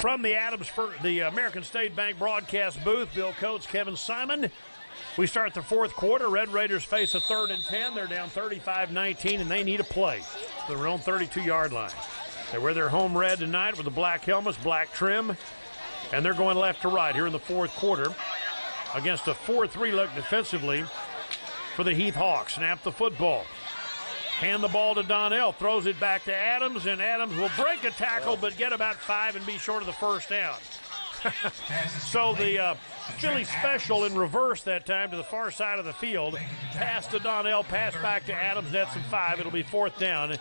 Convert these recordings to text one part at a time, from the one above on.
From the American State Bank broadcast booth, Bill Coates, Kevin Simon. We start the fourth quarter. Red Raiders face a 3rd and 10. They're down 35-19, and they need a play. Their own 32-yard line. They wear their home red tonight with the black helmets, black trim, and they're going left to right here in the fourth quarter against a 4-3 look defensively for the Heath Hawks. Snap the football. Hand the ball to Donnell, throws it back to Adams, and Adams will break a tackle but get about 5 and be short of the first down. So the Philly special in reverse that time to the far side of the field. Pass to Donnell, pass back to Adams, nets and 5. It'll be 4th down.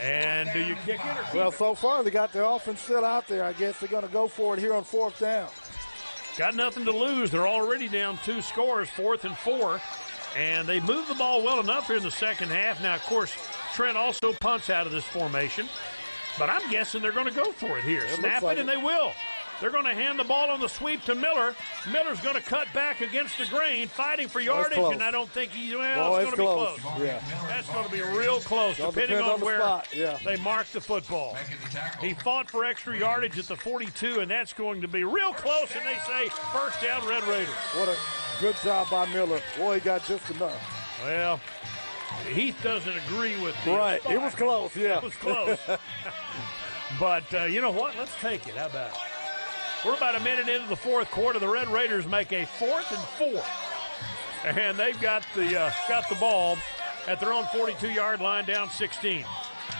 And do you kick it or keep Well, it? so far they got their offense still out there. I guess they're going to go for it here on 4th down. Got nothing to lose. They're already down 2 scores, 4th and 4. And they moved the ball well enough here in the second half. Now, of course, Trent also punts out of this formation. But I'm guessing they're going to go for it here. Snap it, and they will. They're going to hand the ball on the sweep to Miller. Miller's going to cut back against the grain, fighting for yardage, and I don't think he's, well, it's going to be close. Yeah. That's going to be real close, depending on where they mark the football. He fought for extra yardage at the 42, and that's going to be real close, and they say first down, Red Raiders. What a good job by Miller. Boy, he got just enough. Well, Heath doesn't agree with the right. spot. It was close, yeah. It was close. But you know what? Let's take it. How about it? We're about a minute into the fourth quarter. The Red Raiders make a 4th and 4. And they've got the ball at their own 42-yard line, down 16.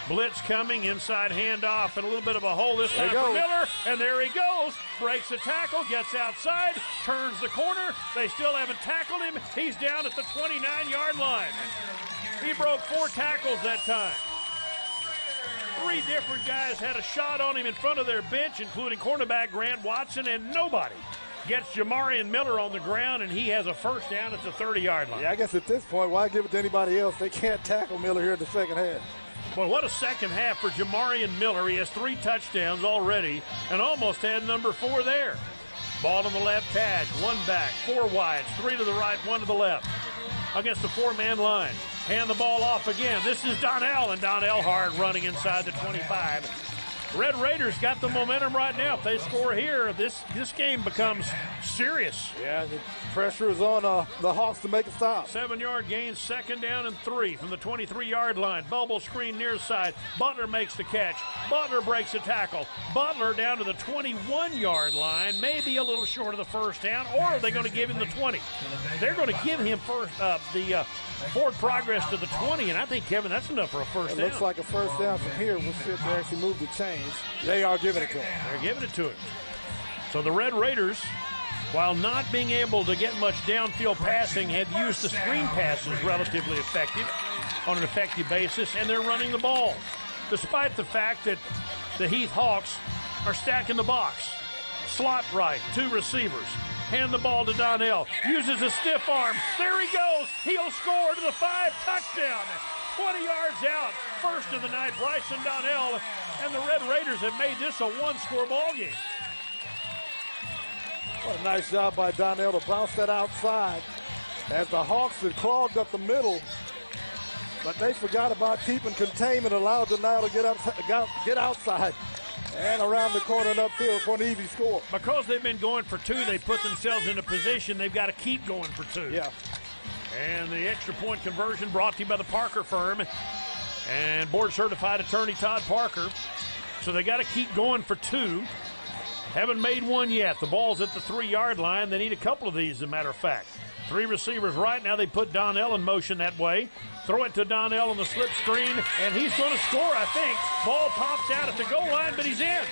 Blitz coming, inside handoff, and a little bit of a hole this time for Miller. And there he goes. Breaks a tackle, gets outside, turns the corner. They still haven't tackled him. He's down at the 29-yard line. He broke 4 tackles that time. 3 different guys had a shot on him in front of their bench, including cornerback Grant Watson, and nobody gets Jamarian Miller on the ground, and he has a first down at the 30-yard line. Yeah, I guess at this point, why give it to anybody else? They can't tackle Miller here in the second half. Boy, what a second half for Jamarian Miller. He has 3 touchdowns already and almost had number 4 there. Ball on the left hash, 1 back, 4 wide, 3 to the right, 1 to the left. Against the 4-man line. Hand the ball off again. This is Donnell, and Donnell hard running inside the 25. Red Raiders got the momentum right now. If they score here, this game becomes serious. Yeah, the pressure is on the Hawks to make a stop. 7-yard gain, 2nd down and 3 from the 23-yard line. Bubble screen near side. Butler makes the catch. Butler breaks a tackle. Butler down to the 21-yard line, maybe a little short of the first down, or are they going to give him the 20? They're going to give him the forward progress to the 20, and I think, Kevin, that's enough for a first down. It looks like a first down from here. We'll see if they actually move the chains. They are giving it to him. They're giving it to him. So the Red Raiders, while not being able to get much downfield passing, have used the screen passes relatively effective on an effective basis, and they're running the ball, despite the fact that the Heath Hawks are stacking the box. Slot right, 2 receivers. Hand the ball to Donnell. Uses a stiff arm. There he goes. He'll score to the 5. Touchdown. 20 yards out. First of the night, Bryson Donnell. And the Red Raiders have made this a 1-score ball game. What a nice job by Donnell to bounce that outside as the Hawks had clogged up the middle. But they forgot about keeping containment, allowed Donnell to get outside and around the corner and upfield for an easy score. Because they've been going for 2, they put themselves in a position they've got to keep going for 2. Yeah. And the extra point conversion brought to you by the Parker firm and board-certified attorney Todd Parker. So they got to keep going for 2. Haven't made 1 yet. The ball's at the 3-yard line. They need a couple of these, as a matter of fact. 3 receivers right. Now they put Donnell in motion that way. Throw it to Donnell on the slip screen, and he's going to score, I think. Ball pops out at the goal line, but he's in.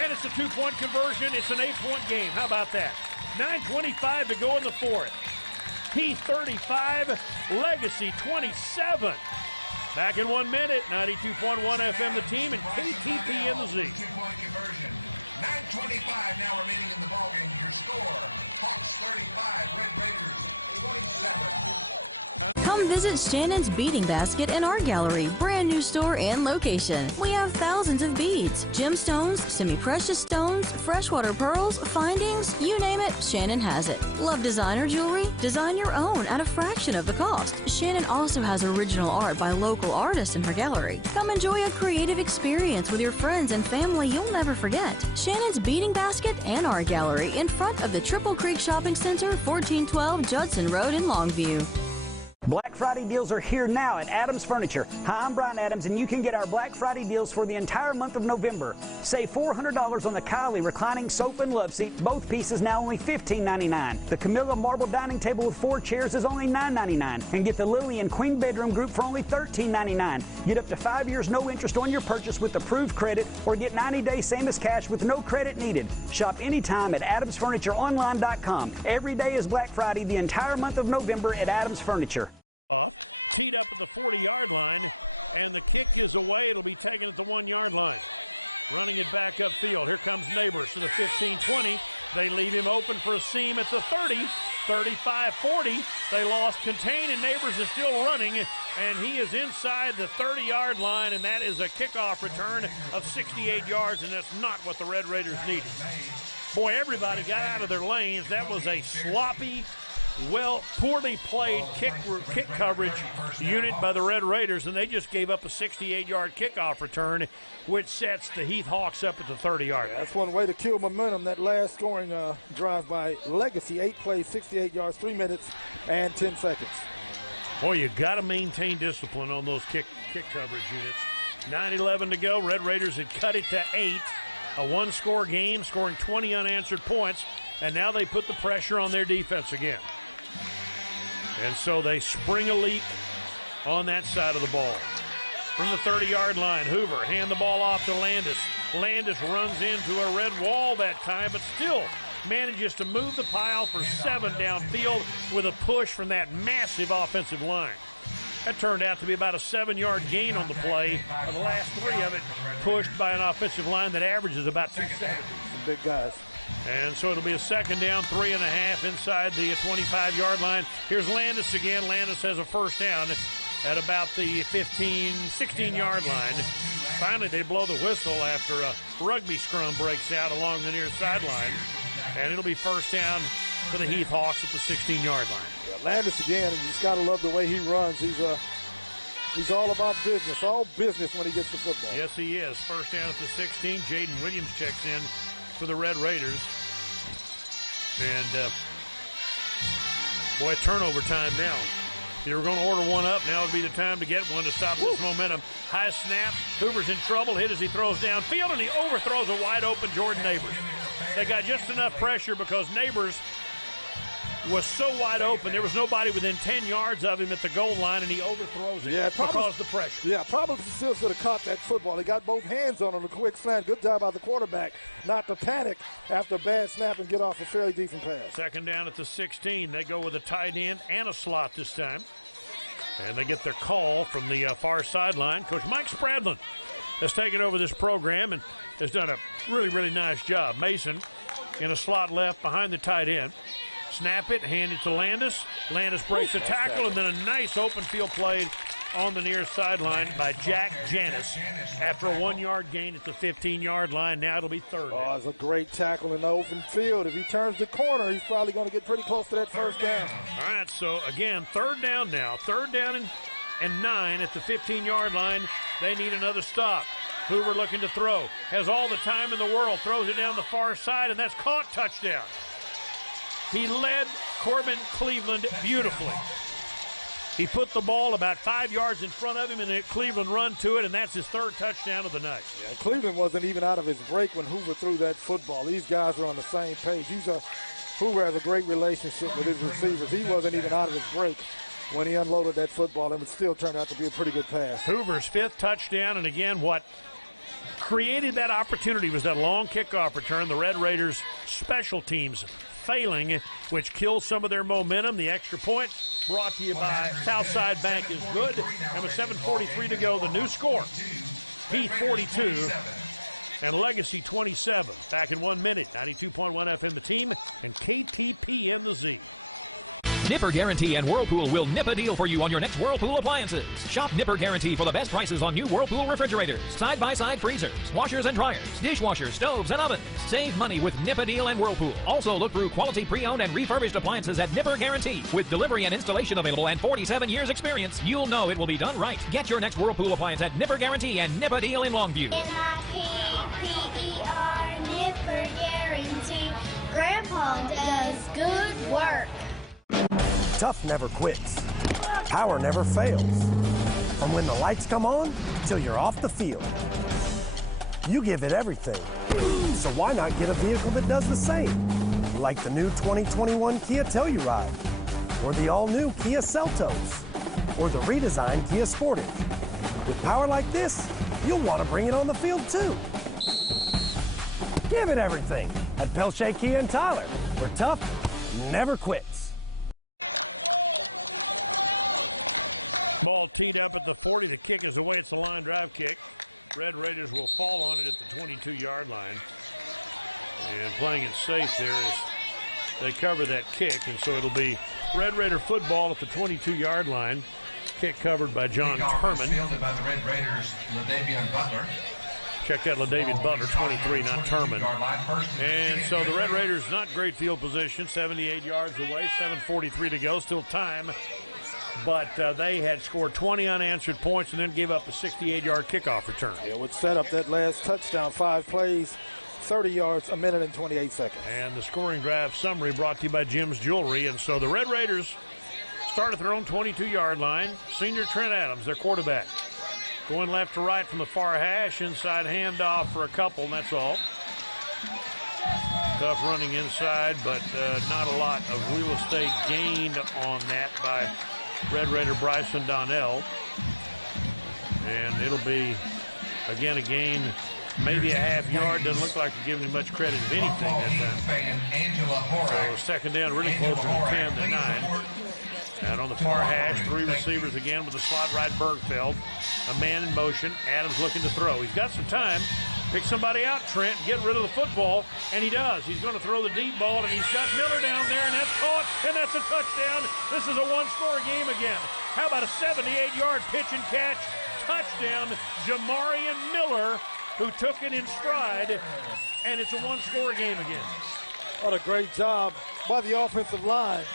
And it's a 2-point conversion. It's an 8-point game. How about that? 9:25 to go in the fourth. Heath 35, Legacy 27. Back in 1 minute, 92.1 FM the team, and KTP in the Z. 2-point conversion. 9:25 now remaining in the ballgame. Your score, Hawks 35, Red Raiders 27. Come visit Shannon's Beading Basket and Art Gallery. Brand new store and location. We have thousands of beads, gemstones, semi-precious stones, freshwater pearls, findings, you name it, Shannon has it. Love designer jewelry? Design your own at a fraction of the cost. Shannon also has original art by local artists in her gallery. Come enjoy a creative experience with your friends and family you'll never forget. Shannon's Beading Basket and Art Gallery in front of the Triple Creek Shopping Center, 1412 Judson Road in Longview. Black Friday deals are here now at Adams Furniture. Hi, I'm Brian Adams, and you can get our Black Friday deals for the entire month of November. Save $400 on the Kylie reclining sofa and love seats, both pieces now only $15.99. The Camilla marble dining table with 4 chairs is only $9.99. And get the Lily and Queen bedroom group for only $13.99. Get up to 5 years no interest on your purchase with approved credit, or get 90 days same as cash with no credit needed. Shop anytime at adamsfurnitureonline.com. Every day is Black Friday the entire month of November at Adams Furniture. Off, teed up at the 40-yard line, and the kick is away. It'll be taken at the 1-yard line. Running it back upfield. Here comes Neighbors to the 15-20. They leave him open for a seam at the 30, 35-40. They lost contain, and Neighbors is still running, and he is inside the 30-yard line, and that is a kickoff return of 68 yards, and that's not what the Red Raiders needed. Boy, everybody got out of their lanes. That was a sloppy, poorly played kick coverage unit by the Red Raiders, and they just gave up a 68-yard kickoff return, which sets the Heath Hawks up at the 30-yard. That's one way to kill momentum. That last scoring drive by Legacy, 8 plays, 68 yards, 3 minutes and 10 seconds. Boy, you got to maintain discipline on those kick coverage units. 9:11 to go. Red Raiders had cut it to 8. A one-score game, scoring 20 unanswered points, and now they put the pressure on their defense again. And so they spring a leak on that side of the ball. From the 30-yard line, Hoover hand the ball off to Landis. Landis runs into a red wall that time, but still manages to move the pile for 7 downfield with a push from that massive offensive line. That turned out to be about a 7-yard gain on the play. And the last 3 of it pushed by an offensive line that averages about 270. Some big guys. And so it'll be a 2nd down, 3.5 inside the 25-yard line. Here's Landis again. Landis has a first down at about the 16-yard line. Finally, they blow the whistle after a rugby scrum breaks out along the near sideline. And it'll be first down for the Heath Hawks at the 16-yard line. Yeah, Landis again, you just got to love the way he runs. He's all about business, all business when he gets the football. Yes, he is. First down at the 16. Jaden Williams checks in for the Red Raiders. And, boy, turnover time now. If you were going to order one up, now would be the time to get one to stop this momentum. High snap. Hoover's in trouble. Hit as he throws downfield, and he overthrows a wide-open Jordan Neighbors. They got just enough pressure because Neighbors was so wide open. There was nobody within 10 yards of him at the goal line, and he overthrows it because of the pressure. Yeah, probably still should have caught that football. He got both hands on it, a quick slant. Good job by the quarterback not to panic after a bad snap and get off a fairly decent pass. 2nd down at the 16. They go with a tight end and a slot this time. And they get their call from the far sideline. Coach Mike Spradlin has taken over this program and has done a really, really nice job. Mason in a slot left behind the tight end. Snap it, hand it to Landis. Landis breaks a tackle, and then a nice open field play on the near sideline by Jack Janis after a 1-yard gain at the 15-yard line. Now it'll be 3rd down. Oh, it's a great tackle in the open field. If he turns the corner, he's probably going to get pretty close to that first down. All right, so again, 3rd down now. 3rd down and 9 at the 15-yard line. They need another stop. Hoover looking to throw. Has all the time in the world. Throws it down the far side, and that's caught. Touchdown. He led Corbin Cleveland beautifully. He put the ball about 5 yards in front of him, and Cleveland run to it, and that's his 3rd touchdown of the night. Yeah, Cleveland wasn't even out of his break when Hoover threw that football. These guys are on the same page. Hoover has a great relationship with his receivers. He wasn't even out of his break when he unloaded that football, and it still turned out to be a pretty good pass. Hoover's 5th touchdown, and again, what created that opportunity was that long kickoff return. The Red Raiders' special teams failing, which kills some of their momentum. The extra point brought to you by Southside Bank is good. And with 7:43 to go, the new score, Heath 42 and Legacy 27. Back in 1 minute, 92.1 FM The Team and KTPN The Z. Nipper Guarantee and Whirlpool will nip a deal for you on your next Whirlpool appliances. Shop Nipper Guarantee for the best prices on new Whirlpool refrigerators, side-by-side freezers, washers and dryers, dishwashers, stoves, and ovens. Save money with Nip a Deal and Whirlpool. Also look through quality pre-owned and refurbished appliances at Nipper Guarantee. With delivery and installation available and 47 years experience, you'll know it will be done right. Get your next Whirlpool appliance at Nipper Guarantee and Nip a Deal in Longview. N-I-P-P-E-R, Nipper Guarantee. Grandpa does good work. Tough never quits. Power never fails. From when the lights come on till you're off the field. You give it everything. So why not get a vehicle that does the same? Like the new 2021 Kia Telluride, or the all-new Kia Seltos, or the redesigned Kia Sportage. With power like this, you'll want to bring it on the field too. Give it everything at Pelche Kia in Tyler, where tough never quits. Ball teed up at the 40. The kick is away. It's a line drive kick. Red Raiders will fall on it at the 22-yard line. And playing it safe there as they cover that kick. And so it'll be Red Raider football at the 22-yard line. Kick covered by John Turman. Fielded by the Red Raiders, LaDavian Butler. Check that, LaDavian Butler, 23, not Turman. And so the Red Raiders, not great field position, 78 yards away, 7:43 to go, still time. But they had scored 20 unanswered points and then gave up a 68-yard kickoff return. It would set up that last touchdown, 5 plays, 30 yards, a minute and 28 seconds. And the scoring drive summary brought to you by Jim's Jewelry. And so the Red Raiders start at their own 22-yard line. Senior Trent Adams, their quarterback. Going left to right from the far hash, inside handoff for a couple, and that's all. Tough running inside, but not a lot of real estate gained on that by Red Raider Bryson Donnell. And it'll be, again, a gain, maybe a half yard. Doesn't look like they're giving him much credit, if anything, that time. So second down, really closer to 10 than 9. And on the far hash, 3 receivers again with the slot right, Bergfeld. A man in motion. Adams looking to throw. He's got some time. Pick somebody out, Trent, get rid of the football, and he does. He's going to throw the deep ball, and he's got Miller down there, and that's caught, and that's a touchdown. This is a one-score game again. How about a 78-yard pitch and catch? Touchdown, Jamarian Miller, who took it in stride, and it's a one-score game again. What a great job by the offensive line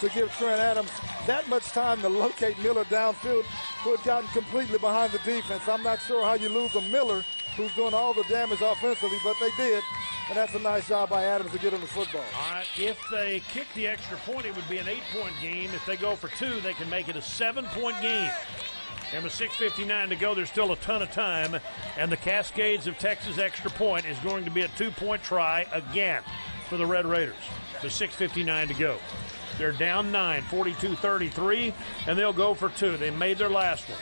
to give Trent Adams that much time to locate Miller downfield, who had gotten completely behind the defense. I'm not sure how you lose a Miller who's doing all the damage offensively, but they did, and that's a nice job by Adams to get him the football. All right, if they kick the extra point, it would be an 8-point game. If they go for 2, they can make it a 7-point game. And with 6:59 to go, there's still a ton of time, and the Cascades of Texas extra point is going to be a 2-point try again for the Red Raiders. With 6:59 to go. They're down 9, 42-33, and they'll go for 2. They made their last one.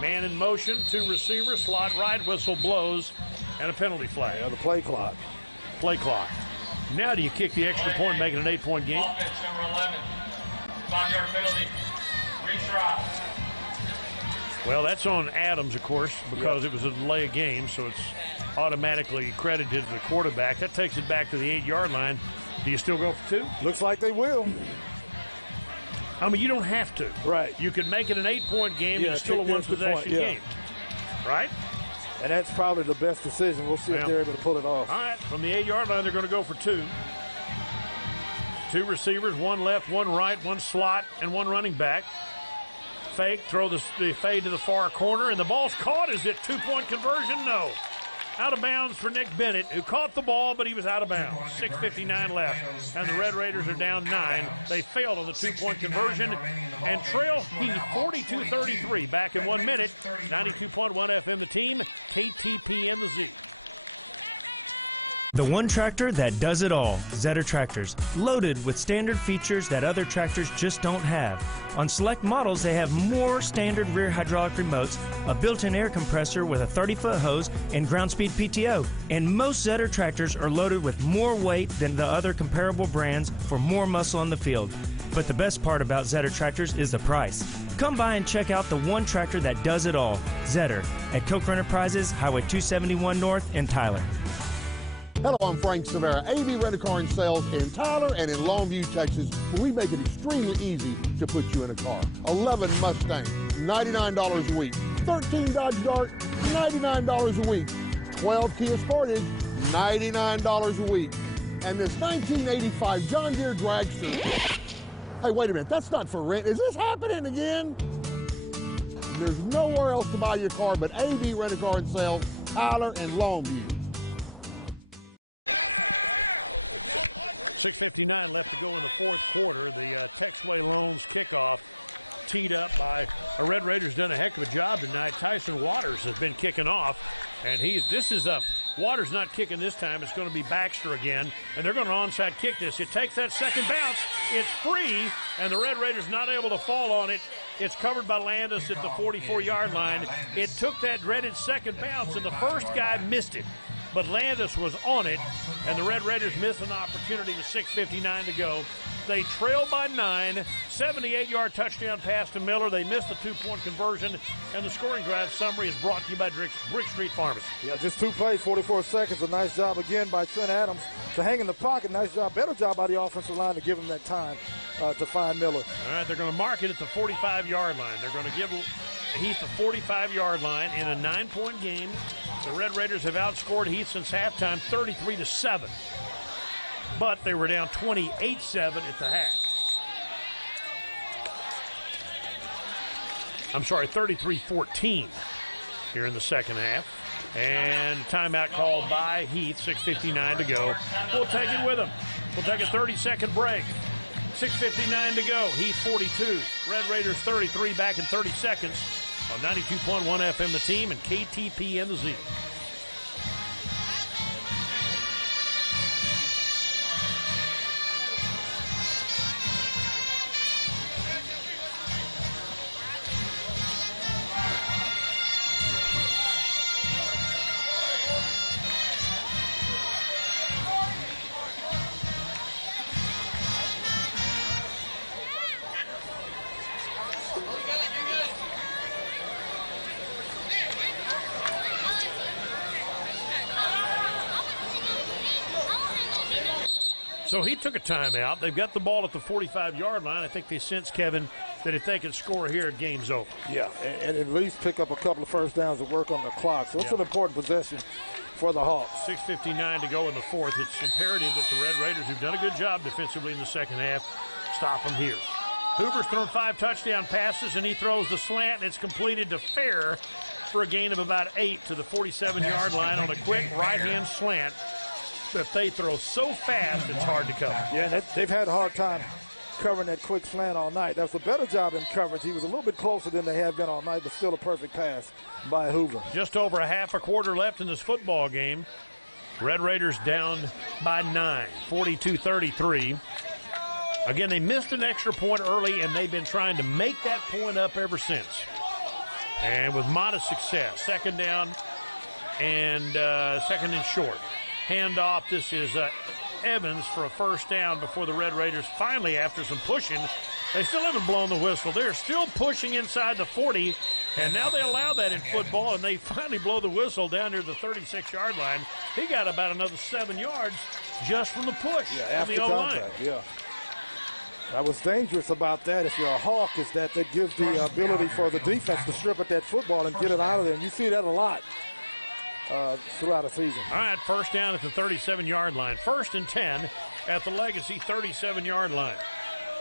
Man in motion, 2 receivers, slot right, whistle blows, and a penalty flag. Yeah, the play clock. Play clock. Now do you kick the extra point, make it an 8-point game? Offense, number 11. 5-yard penalty. Retry. Well, that's on Adams, of course, because it was a delay of game, so it's automatically credited to the quarterback. That takes it back to the 8-yard line. Do you still go for 2? Looks like they will. I mean, you don't have to. Right. You can make it an 8-point game and it's still a one-possession game. Right? And that's probably the best decision. We'll see if they're able to pull it off. All right. From the 8-yard line, they're going to go for 2. 2 receivers, 1 left, 1 right, 1 slot, and 1 running back. Fake, throw the fade to the far corner, and the ball's caught. Is it 2-point conversion? No. Out of bounds for Nick Bennett, who caught the ball, but he was out of bounds. 6:59 left, and the Red Raiders are down 9. They failed on the 2-point conversion and trail Heath 42-33. Back in 1 minute. 92.1 FM, the team, KTP and the Z. The one tractor that does it all, Zetter Tractors, loaded with standard features that other tractors just don't have. On select models, they have more standard rear hydraulic remotes, a built-in air compressor with a 30-foot hose, and ground speed PTO. And most Zetter tractors are loaded with more weight than the other comparable brands for more muscle in the field. But the best part about Zetter Tractors is the price. Come by and check out the one tractor that does it all, Zetter, at Coker Enterprises, Highway 271 North in Tyler. Hello, I'm Frank Severa, AV Rent-A-Car and Sales in Tyler and in Longview, Texas, where we make it extremely easy to put you in a car. 11 Mustangs, $99 a week. 13 Dodge Dart, $99 a week. 12 Kia Sportage, $99 a week. And this 1985 John Deere Dragster. Hey, wait a minute, that's not for rent. Is this happening again? There's nowhere else to buy your car but AV Rent-A-Car and Sales, Tyler and Longview. 6:59 left to go in the fourth quarter. The Texway Loans kickoff teed up by a Red Raiders done a heck of a job tonight. Tyson Waters has been kicking off, and Waters not kicking this time. It's going to be Baxter again, and they're going to onside kick this. It takes that second bounce. It's free, and the Red Raiders not able to fall on it. It's covered by Landis at the 44-yard line. It took that dreaded second bounce, and the first guy missed it. But Landis was on it, and the Red Raiders miss an opportunity with 6:59 to go. They trail by 9, 78-yard touchdown pass to Miller. They missed the two-point conversion, and the scoring drive summary is brought to you by Brick Street Pharmacy. Yeah, just 2 plays, 44 seconds. A nice job again by Trent Adams to hang in the pocket. Nice job, better job by the offensive line to give him that time to find Miller. All right, they're going to mark it at the 45-yard line. They're going to give Heath the 45-yard line in a 9-point game. The Red Raiders have outscored Heath since halftime 33-7. But they were down 28-7 at the half. I'm sorry, 33-14 here in the second half. And timeout called by Heath, 6:59 to go. We'll take it with them. We'll take a 30-second break. 6:59 to go. Heath 42. Red Raiders 33 back in 30 seconds on 92.1 FM The Team and KTPN The Z. So he took a timeout. They've got the ball at the 45-yard line. I think they sense, Kevin, that if they can score here, game's over. Yeah, and at least pick up a couple of first downs and work on the clock. So it's an important possession for the Hawks. 6:59 to go in the fourth. It's imperative that the Red Raiders, who've done a good job defensively in the second half, stop them here. Hoover's thrown 5 touchdown passes, and he throws the slant, and it's completed to Fair for a gain of about 8 to the 47-yard line on a quick right-hand slant that they throw so fast it's hard to cover. Yeah, they've had a hard time covering that quick slant all night. That was a better job in coverage. He was a little bit closer than they have been all night, but still a perfect pass by Hoover. Just over a half a quarter left in this football game. Red Raiders down by 9, 42-33. Again, they missed an extra point early, and they've been trying to make that point up ever since. And with modest success. Second down and second and short. Handoff. This is Evans for a first down before the Red Raiders finally, after some pushing, they still haven't blown the whistle. They're still pushing inside the 40, and now they allow that in football, and they finally blow the whistle down near the 36-yard line. He got about another 7 yards just from the push. Yeah, after the contact, yeah. That was dangerous about that. If you're a Hawk, is that gives the ability for the defense to strip at that football and get it out of there, and you see that a lot throughout the season. All right, first down at the 37-yard line. 1st and 10 at the Legacy 37-yard line.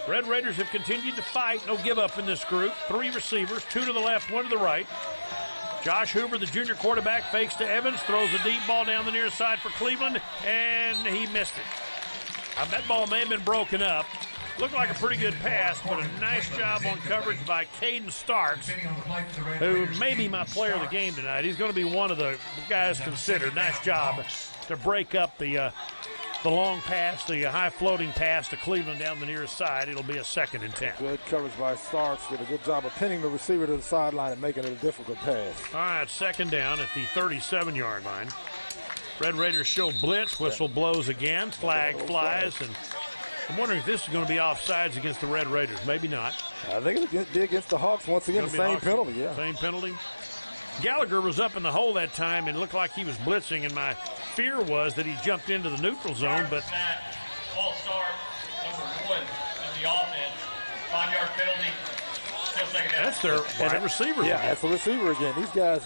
Red Raiders have continued to fight. No give up in this group. 3 receivers, 2 to the left, 1 to the right. Josh Hoover, the junior quarterback, fakes to Evans, throws a deep ball down the near side for Cleveland, and he missed it. That ball may have been broken up. Looked like a pretty good pass, but a nice job on coverage by Caden Starks, who may be my player of the game tonight. He's going to be one of the guys considered. Nice job to break up the long pass, the high floating pass to Cleveland down the near side. It'll be a 2nd and 10. Good coverage by Starks. Did a good job of pinning the receiver to the sideline and making it a difficult pass. All right, 2nd down at the 37-yard line. Red Raiders show blitz. Whistle blows again. Flag flies, and I'm wondering if this is going to be offsides against the Red Raiders. Maybe not. I think it'll be against the Hawks once again. The same penalty, yeah. Same penalty. Gallagher was up in the hole that time and looked like he was blitzing, and my fear was that he jumped into the neutral zone, but false start, number 1 of the offense. 5-yard penalty. Still second down. that's their wide receiver. Yeah, that's the receiver again. These guys,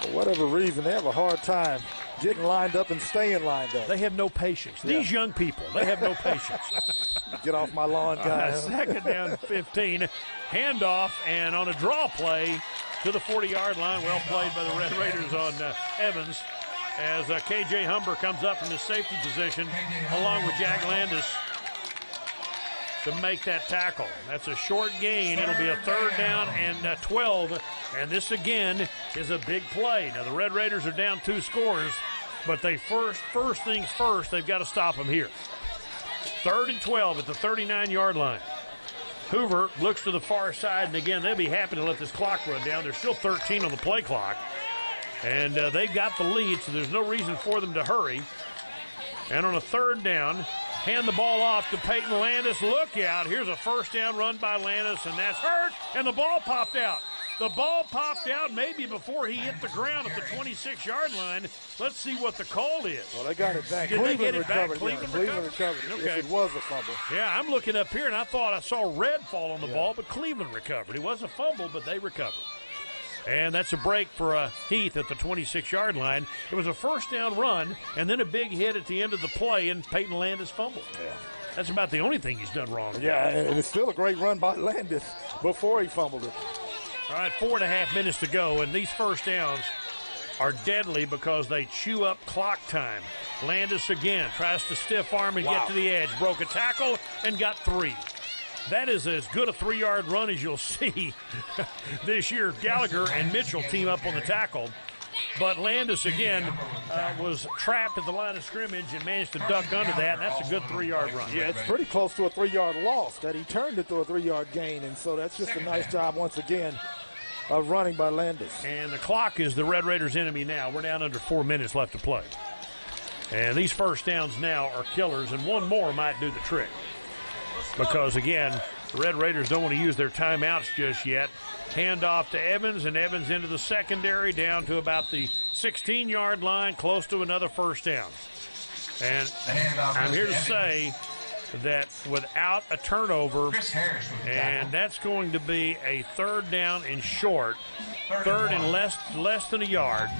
for whatever reason, they have a hard time getting lined up and staying lined up. They have no patience. Yeah. These young people, they have no patience. Get off my lawn, guys. Second down, 15. Handoff, and on a draw play to the 40-yard line. Well played by the Red Raiders on Evans as K.J. Humber comes up from his safety position along with Jack Landis to make that tackle. That's a short gain. It'll be a 3rd down and 12. And this, again, is a big play. Now, the Red Raiders are down 2 scores, but they first things first, they've got to stop them here. 3rd and 12 at the 39-yard line. Hoover looks to the far side, and again, they'll be happy to let this clock run down. There's still 13 on the play clock, and they've got the lead, so there's no reason for them to hurry. And on a 3rd down, hand the ball off to Peyton Landis. Look out. Here's a first down run by Landis, and that's hurt, and the ball popped out. The ball popped out maybe before he hit the ground at the 26-yard line. Let's see what the call is. Well, they got it back. Did Cleveland they get it back? recovered. Cleveland recovered. Okay. If it was a fumble. Yeah, I'm looking up here, and I thought I saw red fall on the ball, but Cleveland recovered. It was a fumble, but they recovered. And that's a break for Heath at the 26-yard line. It was a first down run, and then a big hit at the end of the play, and Peyton Landis fumbled. Yeah. That's about the only thing he's done wrong. Yeah, and it's still a great run by Landis before he fumbled it. All right, 4.5 minutes to go, and these first downs are deadly because they chew up clock time. Landis again tries to stiff arm and get to the edge. Broke a tackle and got 3. That is as good a 3-yard run as you'll see this year. Gallagher and Mitchell team up on the tackle. But Landis, again, was trapped at the line of scrimmage and managed to duck under that, and that's a good 3-yard run. Yeah, it's pretty close to a 3-yard loss that he turned it to a 3-yard gain, and so that's just a nice job once again of running by Landis. And the clock is the Red Raiders' enemy now. We're down under 4 minutes left to play. And these first downs now are killers, and one more might do the trick. Because, again, the Red Raiders don't want to use their timeouts just yet. Hand off to Evans, and Evans into the secondary down to about the 16-yard line, close to another first down. And I'm here to say that without a turnover, and that's going to be a 3rd down and short, 3rd and less than a yard.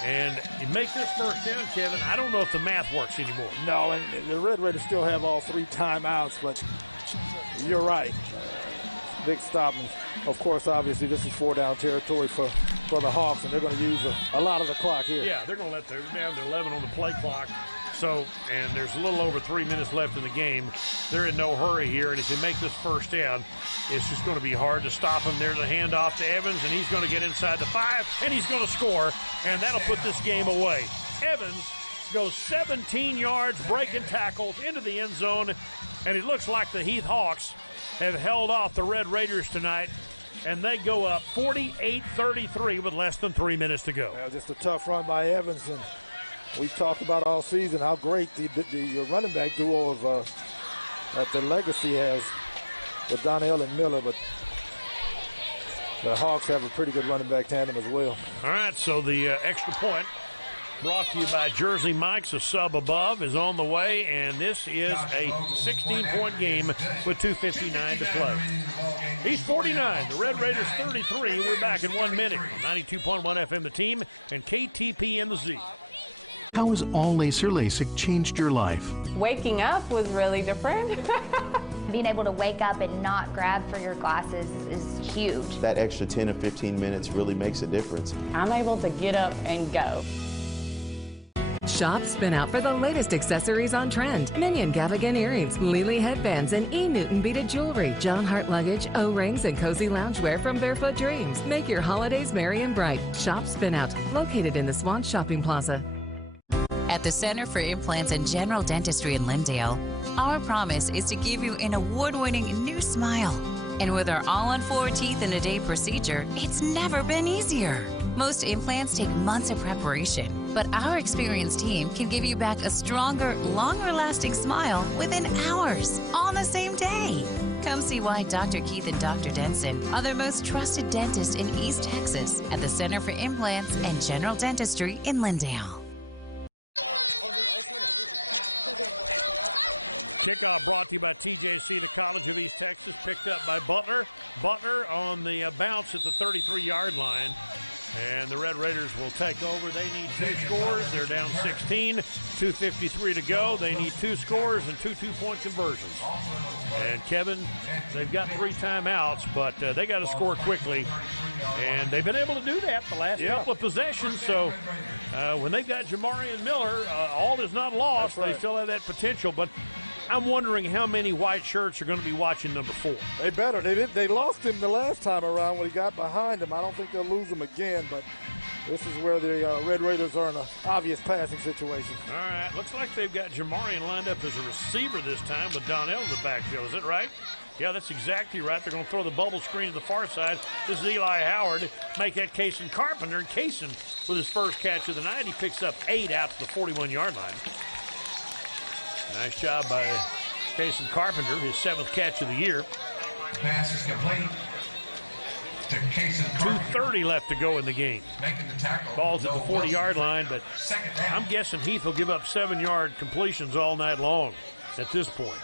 And you make this first down, Kevin, I don't know if the math works anymore. No, and the Red Raiders still have all 3 timeouts, but you're right. Big stop. And of course, obviously, this is 4-down territory for the Hawks, and they're going to use a lot of the clock here. Yeah, they're going to let they're down to 11 on the play clock. So, and there's a little over 3 minutes left in the game. They're in no hurry here, and if they make this first down, it's just going to be hard to stop him. There's a handoff to Evans, and he's going to get inside the 5, and he's going to score, and that'll put this game away. Evans goes 17 yards, breaking tackles into the end zone, and it looks like the Heath Hawks have held off the Red Raiders tonight, and they go up 48-33 with less than 3 minutes to go. Well, just a tough run by Evans, and we've talked about all season how great the running back duo of that the legacy has with Donnell and Miller, but the Hawks have a pretty good running back tandem as well. All right, so the extra point brought to you by Jersey Mike's. A sub above is on the way, and this is a 16-point game with 2:59 to play. He's 49, the Red Raiders 33. We're back in 1 minute. 92.1 FM The Team and KTP in the Z. How has all laser LASIK changed your life? Waking up was really different. Being able to wake up and not grab for your glasses is huge. That extra 10 or 15 minutes really makes a difference. I'm able to get up and go. Shop Spin Out for the latest accessories on trend. Minion Gaffigan earrings, Lily headbands, and E. Newton beaded jewelry. John Hart luggage, O-rings, and cozy loungewear from Barefoot Dreams. Make your holidays merry and bright. Shop Spin Out, located in the Swan Shopping Plaza. At the Center for Implants and General Dentistry in Lindale, our promise is to give you an award-winning new smile. And with our all-on-4 teeth in a day procedure, it's never been easier. Most implants take months of preparation, but our experienced team can give you back a stronger, longer-lasting smile within hours, on the same day. Come see why Dr. Keith and Dr. Denson are the most trusted dentists in East Texas at the Center for Implants and General Dentistry in Lindale. Kickoff brought to you by TJC, the College of East Texas, picked up by Butler. Butler on the bounce at the 33-yard line. And the Red Raiders will take over. They need 2 scores. They're down 16, 2:53 to go. They need 2 scores and 2 two-point conversions. And Kevin, they've got 3 timeouts, but they got to score quickly. And they've been able to do that the last couple of possessions. So when they've got Jamari and Miller, all is not lost. They still have that potential. But I'm wondering how many white shirts are going to be watching number 4. They better. They lost him the last time around when he got behind him. I don't think they'll lose him again, but this is where the Red Raiders are in an obvious passing situation. All right. Looks like they've got Jamarian lined up as a receiver this time with Donnell in the backfield. Is it right? Yeah, that's exactly right. They're going to throw the bubble screen to the far side. This is Eli Howard. Make that Kaysen Carpenter. And Kaysen, with his first catch of the night, he picks up 8 out to the 41-yard line. Nice job by Kaysen Carpenter, his 7th catch of the year. Pass is complete to Kaysen Carpenter. 2:30 left to go in the game. Making the tackle. Ball's at the 40-yard line, but I'm guessing Heath will give up 7-yard completions all night long at this point.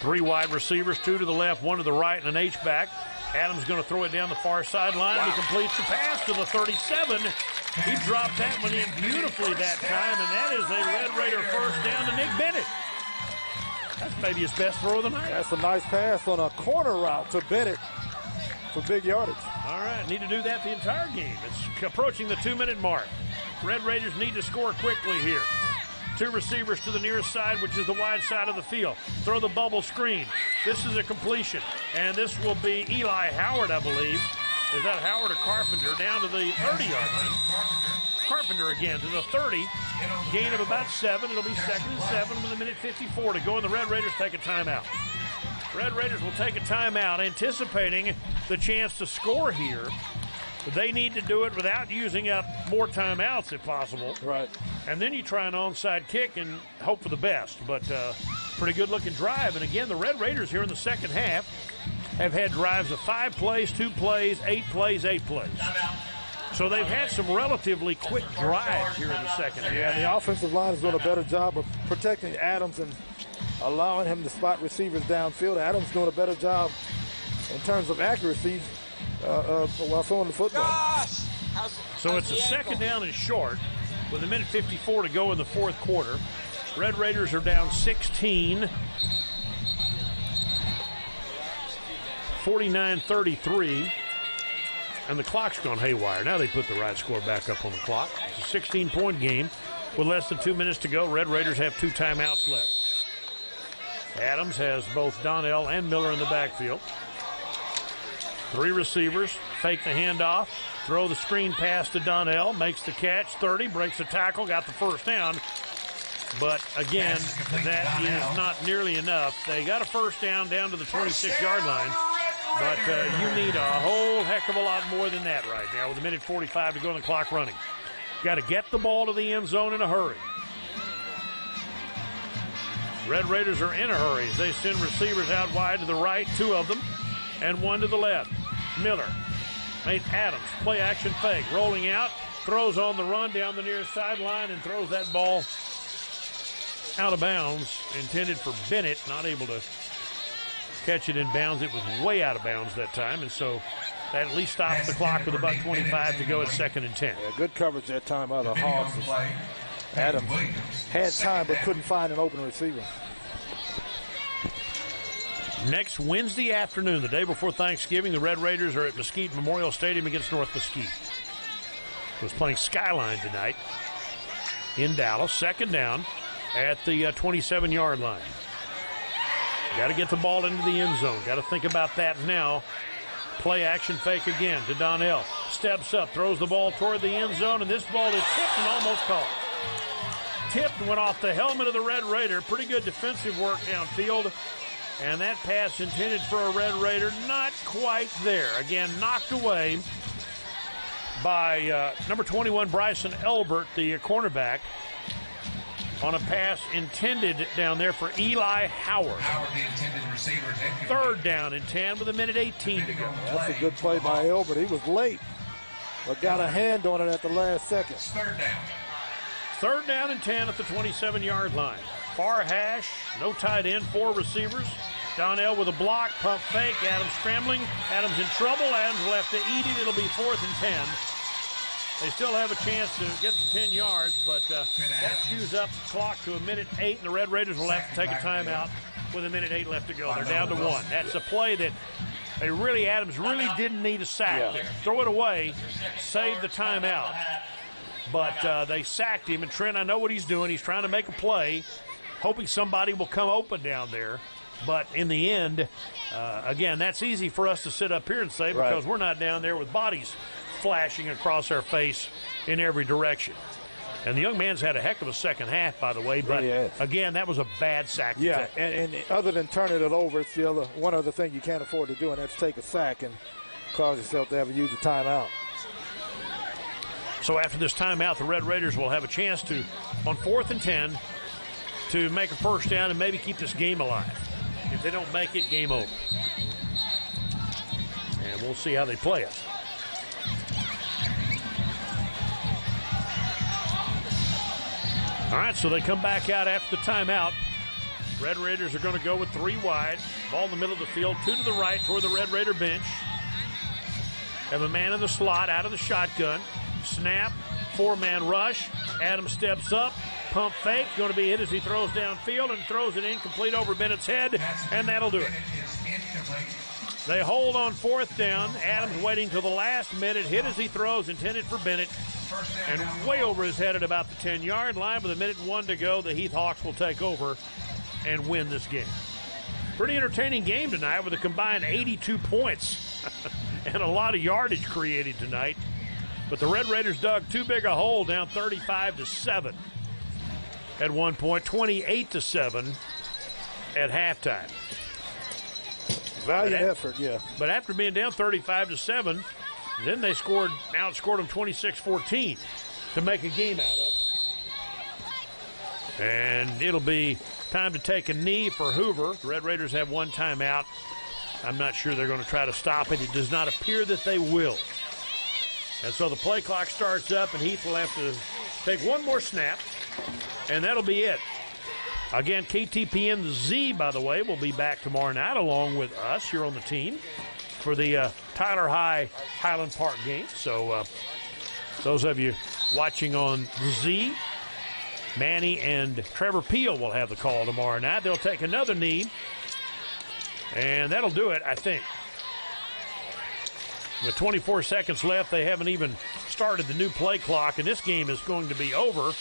3 wide receivers, 2 to the left, 1 to the right, and an H-back. Adams going to throw it down the far sideline. He completes the pass to the 37. He dropped that one in beautifully that time, and that is a Red Raider first down to Nick Bennett. That's maybe his best throw of the night. That's a nice pass on a corner route to Bennett for big yardage. All right, need to do that the entire game. It's approaching the 2-minute mark. Red Raiders need to score quickly here. 2 receivers to the nearest side, which is the wide side of the field. Throw the bubble screen. This is a completion, and this will be Eli Howard, I believe. Is that Howard or Carpenter? Down to the 30-yard line. Carpenter again to the 30. Gain of about 7. It'll be 2nd and 7 with 1:54 to go, and the Red Raiders take a timeout. Red Raiders will take a timeout, anticipating the chance to score here. But they need to do it without using up more timeouts if possible. Right. And then you try an onside kick and hope for the best. But pretty good-looking drive. And again, the Red Raiders here in the second half have had drives of 5 plays, 2 plays, 8 plays, 8 plays. So they've had some relatively quick drives here in the second half. Yeah, the offensive line has done a better job of protecting Adams and allowing him to spot receivers downfield. Adams doing a better job in terms of accuracy while throwing the football. So it's a second down and short with 1:54 to go in the fourth quarter. Red Raiders are down 16. 49-33. And the clock's gone haywire. Now they put the right score back up on the clock. It's a 16-point game with less than 2 minutes to go. Red Raiders have 2 timeouts left. Adams has both Donnell and Miller in the backfield. 3 receivers, fake the handoff, throw the screen pass to Donnell, makes the catch, 30, breaks the tackle, got the first down. But again, that is not nearly enough. They got a first down to the 26-yard line. But you need a whole heck of a lot more than that right now with 1:45 to go and the clock running. Got to get the ball to the end zone in a hurry. Red Raiders are in a hurry as they send receivers out wide to the right, 2 of them, and 1 to the left. Miller made Adams play action fake, rolling out, throws on the run down the near sideline and throws that ball out of bounds, intended for Bennett, not able to catch it in bounds. It was way out of bounds that time, and so that at least stops the clock with about 25 to go at 2nd and 10. Yeah, good coverage that time by the Hawks. Adams had time but couldn't find an open receiver. Next Wednesday afternoon, the day before Thanksgiving, the Red Raiders are at Mesquite Memorial Stadium against North Mesquite. Was playing Skyline tonight in Dallas. 2nd down at the 27-yard line. Got to get the ball into the end zone. Got to think about that now. Play action fake again to Donnell. Steps up, throws the ball toward the end zone, and this ball is tipped and almost caught. Tipped, went off the helmet of the Red Raider. Pretty good defensive work downfield. And that pass intended for a Red Raider, not quite there. Again, knocked away by number 21, Bryson Elbert, the cornerback. on a pass intended down there for Eli Howard. Howard, the intended receiver. Third down and 10 with a minute 18 to go. That's a good play by Elbert. He was late, but got a hand on it at the last second. Third down. Third down and 10 at the 27-yard line. Far hash, no tight end, 4 receivers. Donnell with a block, pump fake, Adams scrambling. Adams in trouble, Adams left to eat it. It'll be 4th and 10. They still have a chance to get to 10 yards, but that chews up the clock to a minute 8, and the Red Raiders will have to take a timeout with a minute 8 left to go. They're down to 1. That's a play that Adams really didn't need a sack there. Throw it away, save the timeout. But they sacked him, and Trent, I know what he's doing. He's trying to make a play, hoping somebody will come open down there. But in the end, again, that's easy for us to sit up here and say because we're not down there with bodies flashing across our face in every direction. And the young man's had a heck of a second half, by the way. But, again, that was a bad sack. Yeah, and other than turning it over, it's the one other thing you can't afford to do, and that's take a sack and cause yourself to have to use a timeout. So after this timeout, the Red Raiders will have a chance to, on 4th and 10, to make a first down and maybe keep this game alive. If they don't make it, game over. And we'll see how they play it. All right, so they come back out after the timeout. Red Raiders are going to go with 3 wide. Ball in the middle of the field, 2 to the right toward the Red Raider bench. Have a man in the slot out of the shotgun. Snap, 4-man rush. Adams steps up. Pump fake, going to be hit as he throws downfield and throws it incomplete over Bennett's head, and that'll do it. They hold on 4th down. Adams waiting till the last minute, hit as he throws, intended for Bennett, and way over his head at about the 10-yard line. With a minute 1 to go, the Heath Hawks will take over and win this game. Pretty entertaining game tonight with a combined 82 points and a lot of yardage created tonight. But the Red Raiders dug too big a hole, down 35-7. At one point, 28-7 at halftime. Valiant effort, yeah. But after being down 35-7, then they outscored them 26-14 to make a game out of it. And it'll be time to take a knee for Hoover. The Red Raiders have 1 timeout. I'm not sure they're going to try to stop it. It does not appear that they will. And so the play clock starts up, and Heath will have to take 1 more snap. And that'll be it. Again, KTPN the Z, by the way, will be back tomorrow night along with us here on the team for the Tyler High Highland Park game. So those of you watching on the Z, Manny and Trevor Peel will have the call tomorrow night. They'll take another knee, and that'll do it, I think. With 24 seconds left, they haven't even started the new play clock, and this game is going to be over.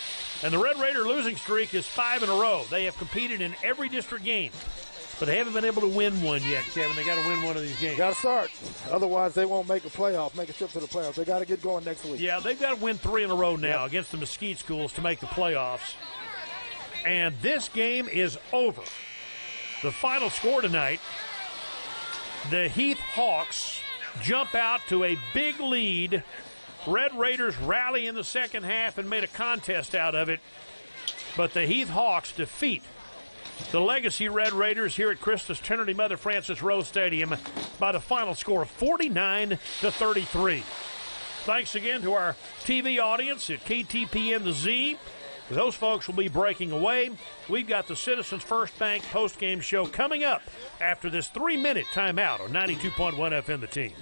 And the Red Raider losing streak is 5 in a row. They have competed in every district game, but they haven't been able to win one yet, Kevin. They got to win one of these games. Got to start. Otherwise, they won't make a trip to the playoffs. They got to get going next week. Yeah, they've got to win 3 in a row now against the Mesquite schools to make the playoffs. And this game is over. The final score tonight, the Heath Hawks jump out to a big lead. Red Raiders rally in the second half and made a contest out of it. But the Heath Hawks defeat the Legacy Red Raiders here at Christus Trinity Mother Francis Rose Stadium by the final score of 49-33. Thanks again to our TV audience at KTPN the Z. Those folks will be breaking away. We've got the Citizens First Bank postgame show coming up after this 3-minute timeout on 92.1 FM The Team.